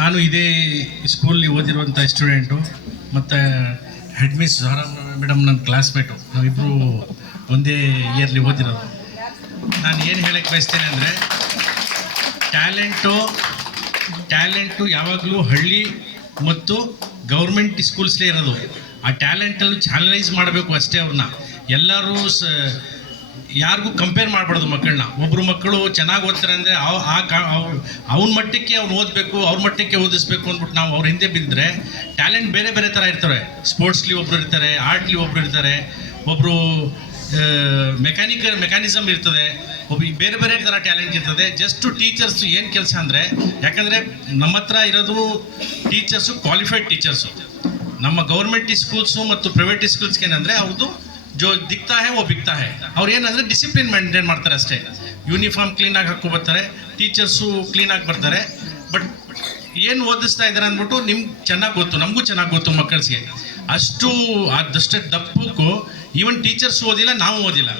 ನಾನು ಇದೇ ಸ್ಕೂಲಲ್ಲಿ ಓದಿರುವಂಥ ಸ್ಟೂಡೆಂಟು ಮತ್ತು ಹೆಡ್ ಮಿಸ್ ಝಹರಾ ಮೇಡಮ್ ನನ್ನ ಕ್ಲಾಸ್ಮೇಟು, ನಾವಿಬ್ಬರು ಒಂದೇ ಇಯರ್ಲಿ ಓದಿರೋದು. ನಾನು ಏನು ಹೇಳಕ್ಕೆ ಬಯಸ್ತೇನೆ ಅಂದರೆ, ಟ್ಯಾಲೆಂಟು ಯಾವಾಗಲೂ ಹಳ್ಳಿ ಮತ್ತು ಗೌರ್ಮೆಂಟ್ ಸ್ಕೂಲ್ಸ್ಲೇ ಇರೋದು. ಆ ಟ್ಯಾಲೆಂಟಲ್ಲಿ ಚಾನಲೈಸ್ ಮಾಡಬೇಕು ಅಷ್ಟೇ. ಅವ್ರನ್ನ ಎಲ್ಲರೂ ಯಾರಿಗೂ ಕಂಪೇರ್ ಮಾಡಬಾರ್ದು ಮಕ್ಕಳನ್ನ. ಒಬ್ಬರು ಮಕ್ಕಳು ಚೆನ್ನಾಗಿ ಓದ್ತಾರೆ ಅಂದರೆ ಅವ್ನ ಮಟ್ಟಕ್ಕೆ ಅವ್ನು ಓದಬೇಕು, ಅವ್ರ ಮಟ್ಟಕ್ಕೆ ಓದಿಸ್ಬೇಕು ಅಂದ್ಬಿಟ್ಟು ನಾವು ಅವ್ರ ಹಿಂದೆ ಬಿದ್ದರೆ, ಟ್ಯಾಲೆಂಟ್ ಬೇರೆ ಬೇರೆ ಥರ ಇರ್ತಾರೆ. ಸ್ಪೋರ್ಟ್ಸ್ಲಿ ಒಬ್ಬರು ಇರ್ತಾರೆ, ಆರ್ಟ್ಲಿ ಒಬ್ಬರು ಇರ್ತಾರೆ, ಒಬ್ಬರು ಮೆಕ್ಯಾನಿಸಮ್ ಇರ್ತದೆ, ಬೇರೆ ಬೇರೆ ಥರ ಟ್ಯಾಲೆಂಟ್ ಇರ್ತದೆ. ಜಸ್ಟು ಟೀಚರ್ಸು ಏನು ಕೆಲಸ ಅಂದರೆ, ಯಾಕಂದರೆ ನಮ್ಮ ಹತ್ರ ಇರೋದು ಟೀಚರ್ಸು ಕ್ವಾಲಿಫೈಡ್ ಟೀಚರ್ಸು. ನಮ್ಮ ಗೌರ್ಮೆಂಟ್ ಸ್ಕೂಲ್ಸು ಮತ್ತು ಪ್ರೈವೇಟ್ ಸ್ಕೂಲ್ಸ್ಗೆ ಏನಂದರೆ ಅವ್ರದ್ದು ಜೋ ದಿಕ್ತಾ ಹೇ ಓ ಬಿಕ್ತಾ ಹೇ. ಅವ್ರು ಏನಂದರೆ ಡಿಸಿಪ್ಲಿನ್ ಮೇಂಟೈನ್ ಮಾಡ್ತಾರೆ ಅಷ್ಟೇ. ಯೂನಿಫಾರ್ಮ್ ಕ್ಲೀನಾಗಿ ಹಾಕ್ಕೊಬರ್ತಾರೆ, ಟೀಚರ್ಸು ಕ್ಲೀನಾಗಿ ಬರ್ತಾರೆ. ಬಟ್ ಏನು ಓದಿಸ್ತಾ ಇದ್ದಾರೆ ಅಂದ್ಬಿಟ್ಟು ನಿಮ್ಗೆ ಚೆನ್ನಾಗಿ ಗೊತ್ತು, ನಮಗೂ ಚೆನ್ನಾಗಿ ಗೊತ್ತು ಮಕ್ಕಳಿಗೆ. ಅದಷ್ಟೇ ದಪ್ಪಕ್ಕೂ ಈವನ್ ಟೀಚರ್ಸ್ ಓದಿಲ್ಲ, ನಾವು ಓದಿಲ್ಲ.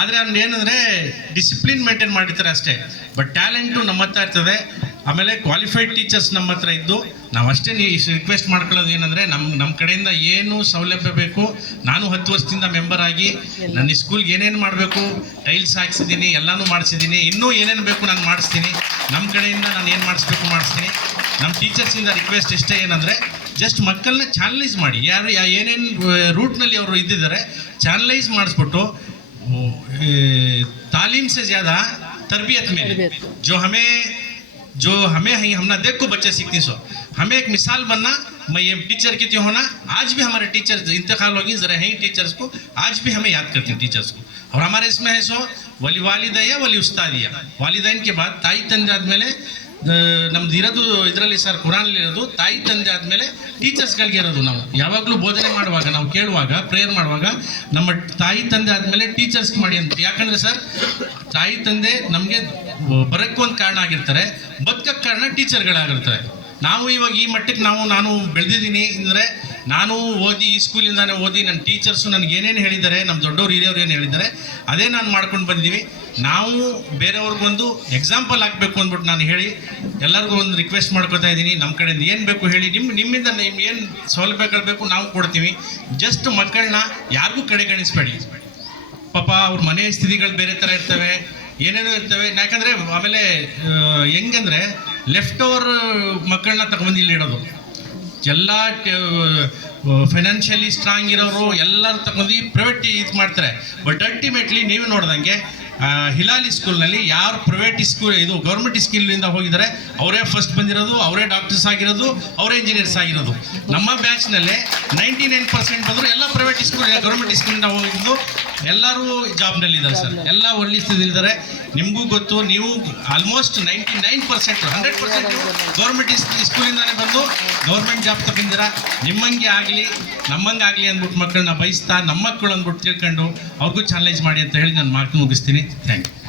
ಆದರೆ ಅವ್ನು ಏನಂದರೆ ಡಿಸಿಪ್ಲಿನ್ ಮೇಂಟೈನ್ ಮಾಡಿರ್ತಾರೆ ಅಷ್ಟೇ. ಬಟ್ ಟ್ಯಾಲೆಂಟು ನಮ್ಮ ಹತ್ರ ಇರ್ತದೆ. ಆಮೇಲೆ ಕ್ವಾಲಿಫೈಡ್ ಟೀಚರ್ಸ್ ನಮ್ಮ ಹತ್ರ ಇದ್ದು ನಾವು ಅಷ್ಟೇ ರಿಕ್ವೆಸ್ಟ್ ಮಾಡ್ಕೊಳ್ಳೋದು ಏನಂದರೆ, ನಮ್ಮ ಕಡೆಯಿಂದ ಏನು ಸೌಲಭ್ಯ ಬೇಕು, ನಾನು 10 ವರ್ಷದಿಂದ ಮೆಂಬರ್ ಆಗಿ ನನ್ನ ಸ್ಕೂಲ್ಗೆ ಏನೇನು ಮಾಡಬೇಕು, ಟೈಲ್ಸ್ ಹಾಕ್ಸಿದ್ದೀನಿ, ಎಲ್ಲನೂ ಮಾಡಿಸಿದ್ದೀನಿ. ಇನ್ನೂ ಏನೇನು ಬೇಕು ನಾನು ಮಾಡಿಸ್ತೀನಿ. ನಮ್ಮ ಕಡೆಯಿಂದ ನಾನು ಏನು ಮಾಡಿಸ್ತೀನಿ. ನಮ್ಮ ಟೀಚರ್ಸಿಂದ ರಿಕ್ವೆಸ್ಟ್ ಇಷ್ಟೇ ಏನಂದರೆ, ಜಸ್ಟ್ ಮಕ್ಕಳನ್ನ ಚಾನಲೈಸ್ ಮಾಡಿ. ಏನೇನು ರೂಟ್ನಲ್ಲಿ ಅವರು ಇದ್ದಿದ್ದಾರೆ ಚಾನಲೈಸ್ ಮಾಡಿಸ್ಬಿಟ್ಟು, तालीम से ज़्यादा तरबियत में जो हमें हम ना देख को बच्चे सीखते सो हमें एक मिसाल बनना। मैं ये टीचर की त्यों होना, आज भी हमारे टीचर इंतकाल होगी, ज़रा हैं टीचर्स को आज भी हमें याद करते हैं टीचर्स को. और हमारे इसमें है सो वली वालिदैया वली उस्तादिया. वालिदैन के बाद ताई ತಂದೆ ಆದಮೇಲೆ ನಮ್ದು ಇರೋದು ಇದರಲ್ಲಿ ಸರ್, ಕುರಾನಲ್ಲಿ ಇರೋದು ತಾಯಿ ತಂದೆ ಆದಮೇಲೆ ಟೀಚರ್ಸ್ಗಳಿಗೆ ಇರೋದು. ನಾವು ಯಾವಾಗಲೂ ಬೋಧನೆ ಮಾಡುವಾಗ, ನಾವು ಕೇಳುವಾಗ, ಪ್ರೇಯರ್ ಮಾಡುವಾಗ ನಮ್ಮ ತಾಯಿ ತಂದೆ ಆದಮೇಲೆ ಟೀಚರ್ಸ್ಗೆ ಮಾಡಿ ಅಂತ. ಯಾಕಂದರೆ ಸರ್, ತಾಯಿ ತಂದೆ ನಮಗೆ ಬರೋಕ್ಕೊಂದು ಕಾರಣ ಆಗಿರ್ತಾರೆ, ಬದುಕಕ್ಕೆ ಕಾರಣ ಟೀಚರ್ಗಳಾಗಿರ್ತಾರೆ. ನಾವು ಇವಾಗ ಈ ಮಟ್ಟಕ್ಕೆ ನಾನು ಬೆಳೆದಿದ್ದೀನಿ ಅಂದರೆ, ನಾನು ಓದಿ ಈ ಸ್ಕೂಲಿಂದಾನೇ ಓದಿ ನನ್ನ ಟೀಚರ್ಸು ನನಗೆ ಏನೇನು ಹೇಳಿದ್ದಾರೆ, ನಮ್ಮ ದೊಡ್ಡವ್ರು ಹಿರಿಯವ್ರು ಏನು ಹೇಳಿದ್ದಾರೆ ಅದೇ ನಾನು ಮಾಡ್ಕೊಂಡು ಬಂದಿದ್ದೀವಿ. ನಾವು ಬೇರೆಯವ್ರಿಗೊಂದು ಎಕ್ಸಾಂಪಲ್ ಆಗಬೇಕು ಅಂದ್ಬಿಟ್ಟು ನಾನು ಹೇಳಿ ಎಲ್ಲರಿಗೂ ಒಂದು ರಿಕ್ವೆಸ್ಟ್ ಮಾಡ್ಕೊತಾ ಇದ್ದೀನಿ. ನಮ್ಮ ಕಡೆಯಿಂದ ಏನು ಬೇಕು ಹೇಳಿ, ನಿಮ್ಮಿಂದ ನಿಮ್ಗೆ ಏನು ಸೌಲಭ್ಯಗಳು ಬೇಕು ನಾವು ಕೊಡ್ತೀವಿ. ಜಸ್ಟ್ ಮಕ್ಕಳನ್ನ ಯಾರಿಗೂ ಕಡೆಗಣಿಸ್ಬೇಡಿ. ಪಾಪ ಅವ್ರ ಮನೆಯ ಸ್ಥಿತಿಗಳು ಬೇರೆ ಥರ ಇರ್ತವೆ, ಏನೇನೋ ಇರ್ತವೆ. ಯಾಕಂದರೆ ಆಮೇಲೆ ಹೆಂಗಂದರೆ ಲೆಫ್ಟ್ ಓವರ್ ಮಕ್ಕಳನ್ನ ತಗೊಂಡು ಇಲ್ಲಿ ಇಡೋದು. ಎಲ್ಲ ಫೈನಾನ್ಷಿಯಲಿ ಸ್ಟ್ರಾಂಗ್ ಇರೋರು ಎಲ್ಲರೂ ತಗೊಂಡು ಪ್ರೈವೇಟ್ ಇದು ಮಾಡ್ತಾರೆ. ಬಟ್ ಅಲ್ಟಿಮೇಟ್ಲಿ ನೀವು ನೋಡ್ದಂಗೆ ಹಿಲಾಲಿ ಸ್ಕೂಲ್ನಲ್ಲಿ ಯಾರು ಪ್ರೈವೇಟ್ ಸ್ಕೂಲ್ ಇದು ಗೌರ್ಮೆಂಟ್ ಸ್ಕೂಲಿಂದ ಹೋಗಿದ್ದಾರೆ ಅವರೇ ಫಸ್ಟ್ ಬಂದಿರೋದು, ಅವರೇ ಡಾಕ್ಟರ್ಸ್ ಆಗಿರೋದು, ಅವರೇ ಇಂಜಿನಿಯರ್ಸ್ ಆಗಿರೋದು. ನಮ್ಮ ಬ್ಯಾಚ್ನಲ್ಲೇ 99% ಬಂದರು ಎಲ್ಲ ಪ್ರೈವೇಟ್ ಸ್ಕೂಲ್, ಗೌರ್ಮೆಂಟ್ ಸ್ಕೂಲಿಂದ ಹೋಗಿದ್ದು ಎಲ್ಲರೂ ಜಾಬ್ನಲ್ಲಿದ್ದಾರೆ ಸರ್, ಎಲ್ಲ ಒಳ್ಳೆ ಸ್ಥಿತಿಲಿದ್ದಾರೆ. ನಿಮಗೂ ಗೊತ್ತು, ನೀವು ಆಲ್ಮೋಸ್ಟ್ 99% 100% ನೀವು ಗೌರ್ಮೆಂಟ್ ಸ್ಕೂಲಿಂದಾನೇ ಬಂದು ಗೌರ್ಮೆಂಟ್ ಜಾಬ್ ತಗೊಂಡಿರ. ನಿಮ್ಮಂಗೆ ಆಗಲಿ ನಮ್ಮಂಗೆ ಆಗಲಿ ಅಂದ್ಬಿಟ್ಟು ಮಕ್ಕಳನ್ನ ಬಯಸ್ತಾ, ನಮ್ಮ ಮಕ್ಕಳು ಅಂದ್ಬಿಟ್ಟು ತಿಳ್ಕೊಂಡು ಅವ್ರಿಗೂ ಚಾಲೆಂಜ್ ಮಾಡಿ ಅಂತ ಹೇಳಿ ನಾನು ಮಾತು ಮುಗಿಸ್ತೀನಿ. Thank you.